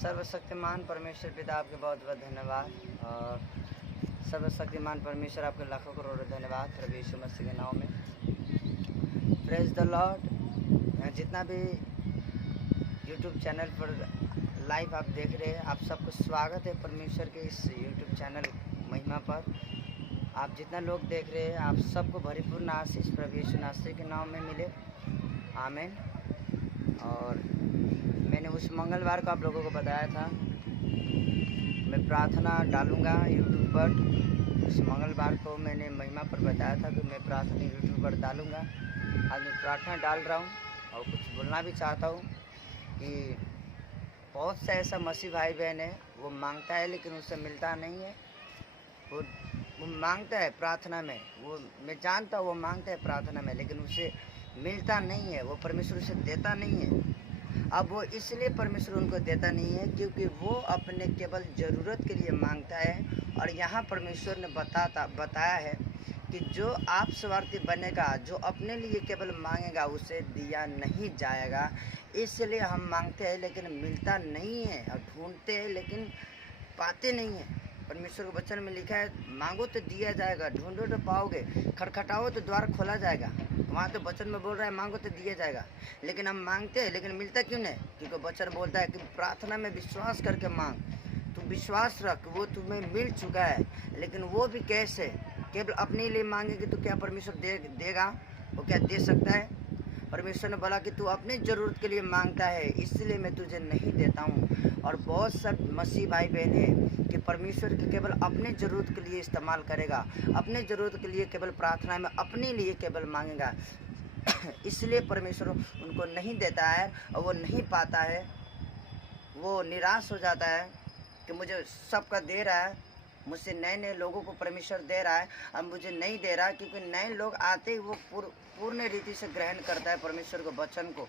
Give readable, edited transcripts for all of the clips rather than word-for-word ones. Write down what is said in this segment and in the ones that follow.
सर्वशक्तिमान परमेश्वर पिता आपके बहुत बहुत धन्यवाद। और सर्वशक्तिमान परमेश्वर आपके लाखों करोड़ों धन्यवाद प्रभु यीशु मसीह के नाम में। Praise the Lord. जितना भी यूट्यूब चैनल पर लाइव आप देख रहे हैं, आप सबको स्वागत है परमेश्वर के इस यूट्यूब चैनल महिमा पर। आप जितना लोग देख रहे हैं, आप सबको भरीपूर्ण आशीष प्रभु यीशु मसीह के नाम में मिले, आमीन। और मैंने उस मंगलवार को आप लोगों को बताया था मैं प्रार्थना डालूंगा यूट्यूब पर। उस मंगलवार को मैंने महिमा पर बताया था कि मैं प्रार्थना यूट्यूब पर डालूंगा। आज मैं प्रार्थना डाल रहा हूँ और कुछ बोलना भी चाहता हूँ कि बहुत सा ऐसा मसीह भाई बहन है, वो मांगता है लेकिन उससे मिलता नहीं है। वो मांगता है प्रार्थना में, वो मैं जानता हूँ वो मांगता है प्रार्थना में, लेकिन उसे मिलता नहीं है। वो परमेश्वर उसे देता नहीं है। अब वो इसलिए परमेश्वर उनको देता नहीं है क्योंकि वो अपने केवल ज़रूरत के लिए मांगता है। और यहाँ परमेश्वर ने बताया है कि जो आप स्वार्थी बनेगा, जो अपने लिए केवल मांगेगा, उसे दिया नहीं जाएगा। इसलिए हम मांगते हैं लेकिन मिलता नहीं है, और ढूंढते हैं लेकिन पाते नहीं हैं। परमेश्वर के वचन में लिखा है, मांगो तो दिया जाएगा, ढूंढो तो पाओगे, खटखटाओ तो द्वार खोला जाएगा। वहाँ तो वचन में बोल रहा है मांगो तो दिया जाएगा, लेकिन हम मांगते हैं लेकिन मिलता क्यों नहीं? क्योंकि वचन बोलता है कि प्रार्थना में विश्वास करके मांग। तू विश्वास रख, वो तुम्हें मिल चुका है। लेकिन वो भी कैसे? केवल अपने लिए मांगेगी तो क्या परमेश्वर देगा? वो क्या दे सकता है? परमेश्वर ने बोला कि तू अपनी ज़रूरत के लिए मांगता है, इसलिए मैं तुझे नहीं देता हूँ। और बहुत सब मसीह भाई बहन है कि परमेश्वर के केवल अपने ज़रूरत के लिए इस्तेमाल करेगा, अपने ज़रूरत के लिए केवल प्रार्थना में अपने लिए केवल मांगेगा। इसलिए परमेश्वर उनको नहीं देता है और वो नहीं पाता है। वो निराश हो जाता है कि मुझे सबका दे रहा है, मुझसे नए नए लोगों को परमेश्वर दे रहा है, अब मुझे नहीं दे रहा। क्योंकि नए लोग आते ही वो पूर्ण रीति से ग्रहण करता है परमेश्वर के वचन को,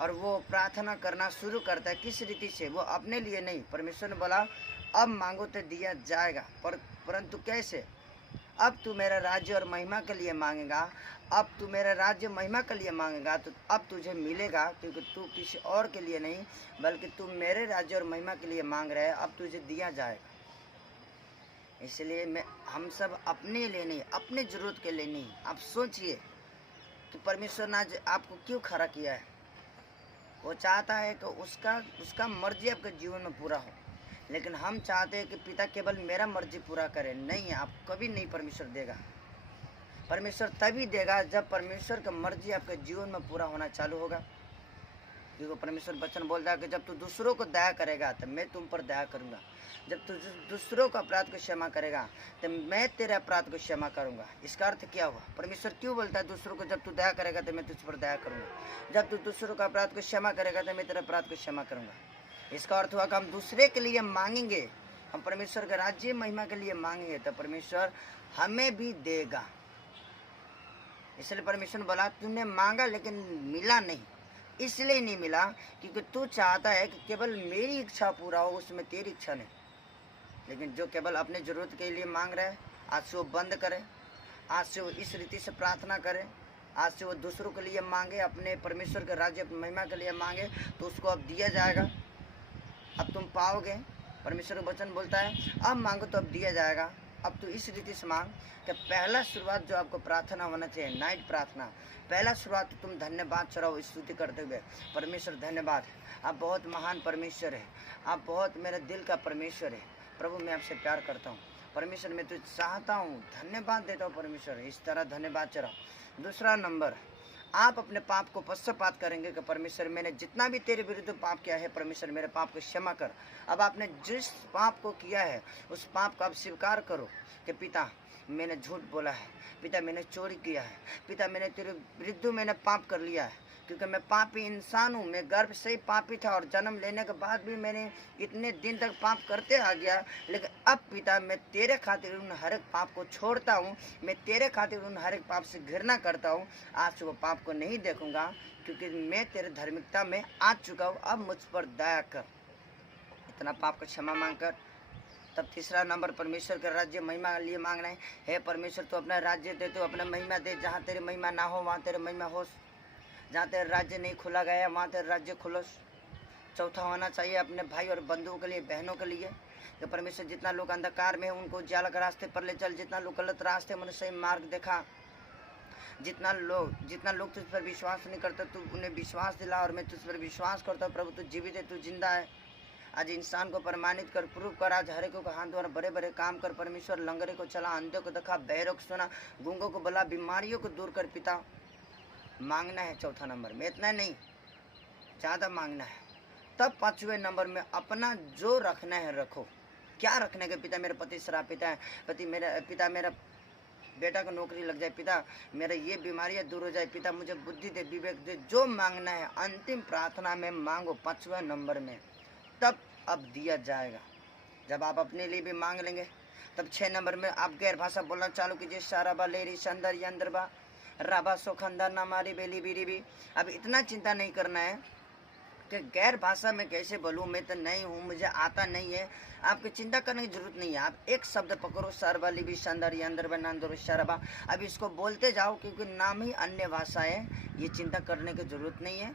और वो प्रार्थना करना शुरू करता है। किस रीति से? वो अपने लिए नहीं। परमेश्वर ने बोला अब मांगो तो दिया जाएगा, परंतु कैसे? अब तू मेरा राज्य और महिमा के लिए मांगेगा, अब तू मेरा राज्य महिमा के लिए मांगेगा तो अब तुझे मिलेगा। क्योंकि तू किसी और के लिए नहीं बल्कि तू मेरे राज्य और महिमा के लिए मांग रहे है, अब तुझे दिया जाएगा। इसलिए हम सब अपने लिए नहीं, अपने ज़रूरत के लिए नहीं। आप सोचिए कि परमेश्वर ने आज आपको क्यों खड़ा किया है। वो चाहता है कि उसका मर्जी आपके जीवन में पूरा हो। लेकिन हम चाहते हैं कि पिता केवल मेरा मर्जी पूरा करे। नहीं, आप कभी नहीं परमेश्वर देगा। परमेश्वर तभी देगा जब परमेश्वर का मर्जी आपके जीवन में पूरा होना चालू होगा। क्योंकि परमेश्वर वचन बोलता है कि जब तू दूसरों को दया करेगा तो मैं तुम पर दया करूँगा। जब तू दूसरों का अपराध को क्षमा करेगा तो मैं तेरे अपराध को क्षमा करूँगा। इसका अर्थ क्या हुआ? परमेश्वर क्यों बोलता है दूसरों को जब तू दया करेगा तो मैं तुझ पर दया करूँगा, जब तू दूसरों का अपराध को क्षमा करेगा तो मैं तेरे अपराध को क्षमा करूँगा। इसका अर्थ हुआ कि हम दूसरे के लिए मांगेंगे, हम परमेश्वर के राज्य महिमा के लिए मांगेंगे तो परमेश्वर हमें भी देगा। इसलिए परमेश्वर बोला तूने मांगा लेकिन मिला नहीं। इसलिए नहीं मिला क्योंकि तू चाहता है कि केवल मेरी इच्छा पूरा हो, उसमें तेरी इच्छा नहीं। लेकिन जो केवल अपने ज़रूरत के लिए मांग रहे हैं, आज से वो बंद करे, आज से वो इस रीति से प्रार्थना करे, आज से वो दूसरों के लिए मांगे, अपने परमेश्वर के राज्य महिमा के लिए मांगे तो उसको अब दिया जाएगा। अब तुम पाओगे। परमेश्वर का वचन बोलता है अब मांगो तो अब दिया जाएगा। अब तो इस रीति से मांग कि पहला शुरुआत जो आपको प्रार्थना होना चाहिए, नाइट प्रार्थना, पहला शुरुआत तो तुम धन्यवाद चढ़ाओ स्तुति करते हुए, परमेश्वर धन्यवाद, आप बहुत महान परमेश्वर है, आप बहुत मेरे दिल का परमेश्वर है। प्रभु मैं आपसे प्यार करता हूँ, परमेश्वर मैं तुझे चाहता हूँ, धन्यवाद देता हूँ परमेश्वर। इस तरह धन्यवाद चढ़ाओ। दूसरा नंबर, आप अपने पाप को पश्चाताप करेंगे कि परमेश्वर मैंने जितना भी तेरे विरुद्ध पाप किया है, परमेश्वर मेरे पाप को क्षमा कर। अब आपने जिस पाप को किया है उस पाप को आप स्वीकार करो कि पिता मैंने झूठ बोला है, पिता मैंने चोरी किया है, पिता मैंने तेरे विरुद्ध मैंने पाप कर लिया है। क्योंकि मैं पापी इंसान हूँ, मैं गर्भ से ही पापी था और जन्म लेने के बाद भी मैंने इतने दिन तक पाप करते आ गया। लेकिन अब पिता मैं तेरे खातिर उन हर एक पाप को छोड़ता हूँ, मैं तेरे खातिर उन हर एक पाप से घृणा करता हूँ। आज से वो पाप को नहीं देखूंगा क्योंकि मैं तेरे धार्मिकता में आ चुका हूँ। अब मुझ पर दया कर। इतना पाप को क्षमा मांग कर तब तीसरा नंबर परमेश्वर का राज्य महिमा के लिए मांगना है। हे परमेश्वर तू अपना राज्य दे, तू अपना महिमा दे। जहाँ तेरी महिमा ना हो वहाँ तेरे महिमा हो, जहाँ तेरा राज्य नहीं खुला गया वहाँ तेरा राज्य खुलोस। चौथा होना चाहिए अपने भाई और बंधुओं के लिए, बहनों के लिए कि परमेश्वर जितना लोग अंधकार में है उनको उजाला के रास्ते पर ले चल, जितना लोग गलत रास्ते में सही मार्ग देखा, जितना लोग तुझ पर विश्वास नहीं करता तू उन्हें विश्वास दिला, और मैं तुझ पर विश्वास करता हूँ प्रभु, तू जीवित है, तू जिंदा है। आज इंसान को प्रमाणित कर, प्रूव कर, आज हर एक को हाथ द्वारा बड़े बड़े काम कर परमेश्वर। लंगड़े को चला, अंधे को देखा, बहरों को सुना, गूंगों को बुला, बीमारियों को दूर कर पिता। मांगना है चौथा नंबर में, इतना नहीं ज़्यादा मांगना है। तब पाँचवें नंबर में अपना जो रखना है रखो। क्या रखने के? पिता मेरे पति श्रापित है, पिता मेरा बेटा को नौकरी लग जाए, पिता मेरा ये बीमारियां दूर हो जाए, पिता मुझे बुद्धि दे, विवेक दे। जो मांगना है अंतिम प्रार्थना में मांगो, पाँचवें नंबर में, तब अब दिया जाएगा। जब आप अपने लिए भी मांग लेंगे तब 6 नंबर में आप गैर भाषा बोलना चालू कीजिए। साराबा लेरी संदर यंदरबा राबा सोखंदर नामारी बेली बीरी भी। अब इतना चिंता नहीं करना है कि गैर भाषा में कैसे बोलूँ, मैं तो नहीं हूँ, मुझे आता नहीं है। आपको चिंता करने की जरूरत नहीं है। आप एक शब्द पकड़ो, सरबा लिबी संदर यंदरबा नंदर शरबा। अब इसको बोलते जाओ क्योंकि नाम ही अन्य भाषा है। ये चिंता करने की जरूरत नहीं है।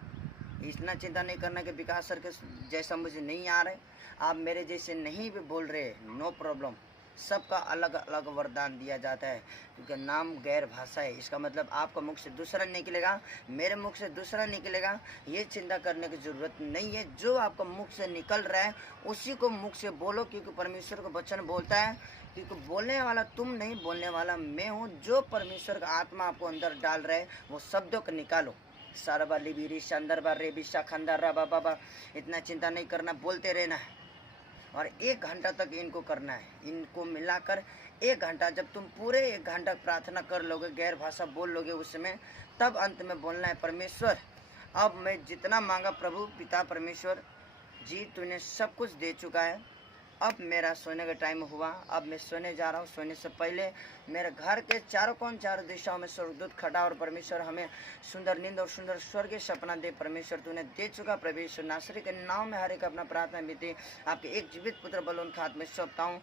इतना चिंता नहीं करना कि विकास सर के जैसा मुझे नहीं आ रहे, आप मेरे जैसे नहीं भी बोल रहे, नो प्रॉब्लम। सबका अलग अलग वरदान दिया जाता है क्योंकि नाम गैर भाषा है। इसका मतलब आपका मुख से दूसरा निकलेगा, मेरे मुख से दूसरा निकलेगा। ये चिंता करने की ज़रूरत नहीं है। जो आपका मुख से निकल रहा है उसी को मुख से बोलो, क्योंकि परमेश्वर का वचन बोलता है, क्योंकि बोलने वाला तुम नहीं, बोलने वाला मैं हूँ। जो परमेश्वर का आत्मा आपको अंदर डाल रहा है वो शब्दों को निकालो। सारबा लिबिरी संदरबा रेबिशा खंदर बाबा। इतना चिंता नहीं करना, बोलते रहना है और 1 घंटा तक इनको करना है। इनको मिलाकर 1 घंटा, जब तुम पूरे 1 घंटा प्रार्थना कर लोगे, गैर भाषा बोल लोगे उसमें, तब अंत में बोलना है, परमेश्वर अब मैं जितना मांगा प्रभु पिता परमेश्वर जी तूने सब कुछ दे चुका है। अब मेरा सोने का टाइम हुआ, अब मैं सोने जा रहा हूँ। सोने से पहले मेरे घर के चारों दिशाओं में स्वर्गदूत खड़ा, और परमेश्वर हमें सुंदर नींद और सुंदर स्वर्गीय सपना दे। परमेश्वर तूने दे चुका प्रभु यीशु नासरी के नाम में हर एक अपना प्रार्थना बीती आपके एक जीवित पुत्र बलून खात में सौंपता हूँ।